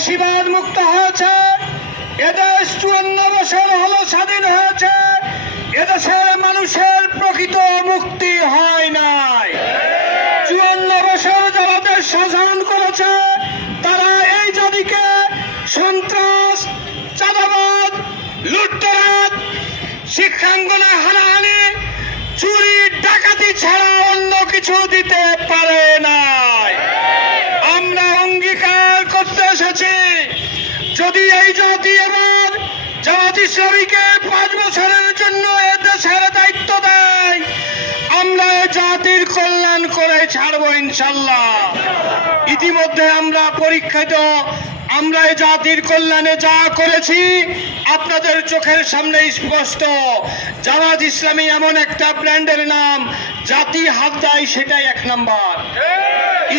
ফ্যাসিবাদ মুক্ত হয়েছে, এদেশ 54 বছর হলো স্বাধীন হয়েছে, এদেশের মানুষের প্রকৃত মুক্তি হয় নাই। 54 বছর যারা দেশ শাসন করেছে তারা এই জাতিকে সন্ত্রাস, চাঁদাবাদ, লুটতরাজ, শিক্ষাঙ্গনে হানাহানি, চুরি ডাকাতি ছাড়া অন্য কিছু দিতে পারে নাই। আমরা অঙ্গীকার করতে এসেছি, যদি এই জাতি এবার জামাত ইসলামীকে 5 বছরের জন্য এ দেশের দায়িত্ব দেয়, আমরা জাতির কল্যাণ করে ছাড়বো ইনশাল্লাহ। ইতিমধ্যে আমরা পরীক্ষিত, আমরা এই জাতির কল্যাণে যা করেছি আপনাদের চোখের সামনে স্পষ্ট। জামাত ইসলামী এমন একটা ব্র্যান্ডের নাম, জাতি হাত দেয় সেটাই 1 নম্বর।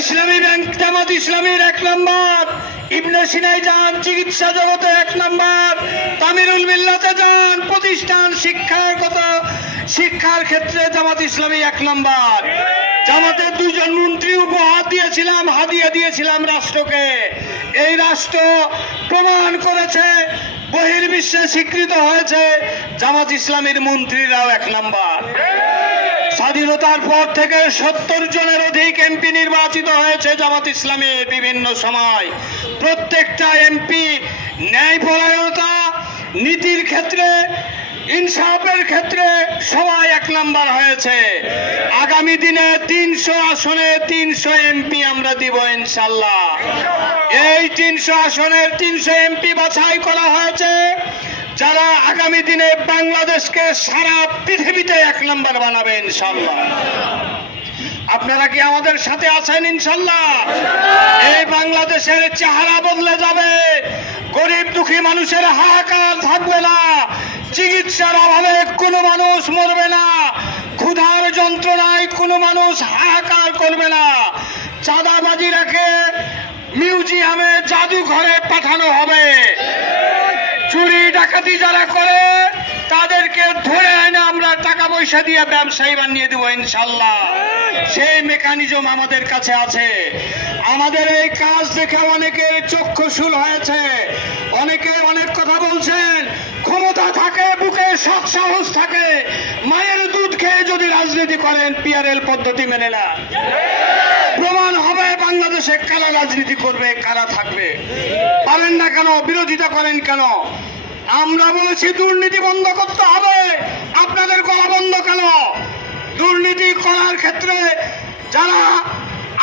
ইসলামী ব্যাংক জামাত ইসলামীর 1 নম্বর, ইবনে সিনাই যান চিকিৎসা জগতে 1 নম্বর, তামিরুল মিল্লাতে যান প্রতিষ্ঠান শিক্ষার ক্ষেত্রে জামাত ইসলামী 1 নম্বর। জামাতের 2 জন মন্ত্রী উপহার দিয়েছিলাম, হাদিয়া দিয়েছিলাম রাষ্ট্রকে। এই রাষ্ট্র প্রমাণ করেছে, বহির্বিশ্বে স্বীকৃত হয়েছে, জামাত ইসলামীর মন্ত্রীরাও 1 নম্বর। স্বাধীনতার পর থেকে 70 জনের অধিক এমপি নির্বাচিত হয়েছে জামাত ইসলামের বিভিন্ন সময়। প্রত্যেকটা এমপি ন্যায়পরায়ণতা, নীতির ক্ষেত্রে, ইনসাফের ক্ষেত্রে সবাই 1 নম্বর হয়েছে। আগামী দিনে 300 আসনে 300 এমপি আমরা দিব ইনশাল্লাহ। এই 300 আসনের 300 এমপি বাছাই করা হয়েছে যারা আগামী দিনে বাংলাদেশকে সারা পৃথিবীতে 1 নম্বর বানাবে ইনশাল্লাহ। আপনারা কি আমাদের সাথে আছেন ইনশাল্লাহ? এই বাংলাদেশের চেহারা বদলে যাবে, গরিব দুঃখী মানুষের হাহাকার থাকবে না, চিকিৎসার অভাবে কোনো মানুষ মরবে না, ক্ষুধার যন্ত্রণায় কোনো মানুষ হাহাকার করবে না, চাঁদাবাজি রেখে মিউজিয়ামে জাদুঘরে পাঠানো হবে, চুরি ডাকাতি যারা করে তাদেরকে ধরে এনে আমরা টাকা পয়সা দিয়ে ব্যবসায়ী বানিয়ে দেবো ইনশাল্লাহ। সেই মেকানিজম আমাদের কাছে আছে। আমাদের এই কাজ দেখে অনেকের চক্ষুশূল হয়েছে, অনেকে অনেক কথা বলছেন। ক্ষমতা থাকে, বুকে সৎ সাহস থাকে, মায়ের দুধ খেয়ে যদি রাজনীতি করেন পিআরএল পদ্ধতি মেনে না, প্রমাণ হবে বাংলাদেশে কারা রাজনীতি করবে, কারা থাকবে। পারেন না কেন? বিরোধিতা করেন কেন? আমরা বলেছি দুর্নীতি বন্ধ করতে হবে, আপনাদের গলা বন্ধ কেন? দুর্নীতি করার ক্ষেত্রে যারা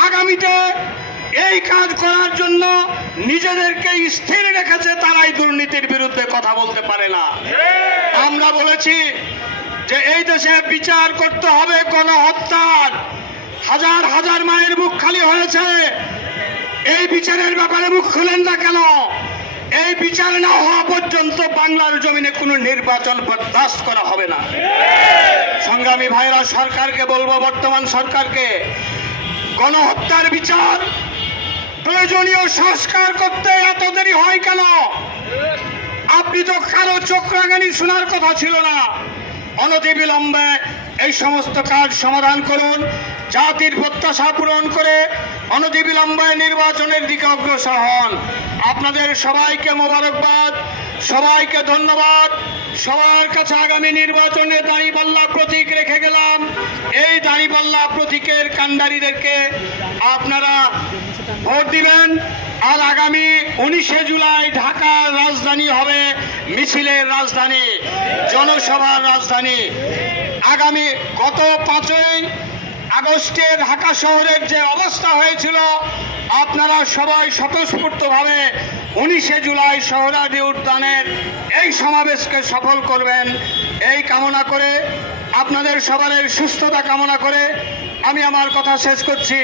আগামীতে এই কাজ করার জন্য নিজেদেরকে স্থির রেখেছে তারাই দুর্নীতির বিরুদ্ধে কথা বলতে পারে না। আমরা বলেছি যে এই দেশে বিচার করতে হবে গণহত্যার। হাজার হাজার মায়ের মুখ খালি হয়েছে, এই বিচারের ব্যাপারে মুখ খুলেন না কেন? এই বিচার না হওয়া পর্যন্ত বাংলার জমিনে কোনো নির্বাচন বরদাস্ত করা হবে না। সংগ্রামী ভাইরা, সরকারকে বলবো, বর্তমান সরকারকে, গণহত্যার বিচার প্রয়োজনীয় সংস্কার করতে এত দেরি হয় কেন? আপনি তো কারো চোখ রাঙানি শোনার কথা ছিল না। অনতিবিলম্বে এই সমস্ত কাজ সমাধান করুন, জাতির প্রত্যাশা পূরণ করে অনতিবিলম্বে নির্বাচনের দিকে অগ্রসর হন। আপনাদের সবাইকে মোবারকবাদ, সবাইকে ধন্যবাদ। সবার কাছে আগামী নির্বাচনে দাঁড়িপাল্লা প্রতীক রেখে গেলাম। এই দাঁড়িপাল্লা প্রতীকের কান্ডারীদেরকে আপনারা ভোট দিবেন। আর আগামী 19শে জুলাই ঢাকার রাজধানী হবে মিছিলের রাজধানী, জনসভার রাজধানী। আগামী গত 5ই আগস্টে ঢাকা শহরের যে অবস্থা হয়েছিল, আপনারা সবাই স্বতঃস্ফূর্তভাবে 19শে জুলাই সোহরাওয়ার্দী উদ্যানের এই সমাবেশকে সফল করবেন, এই কামনা করে, আপনাদের সবার সুস্থতা কামনা করে আমি আমার কথা শেষ করছি।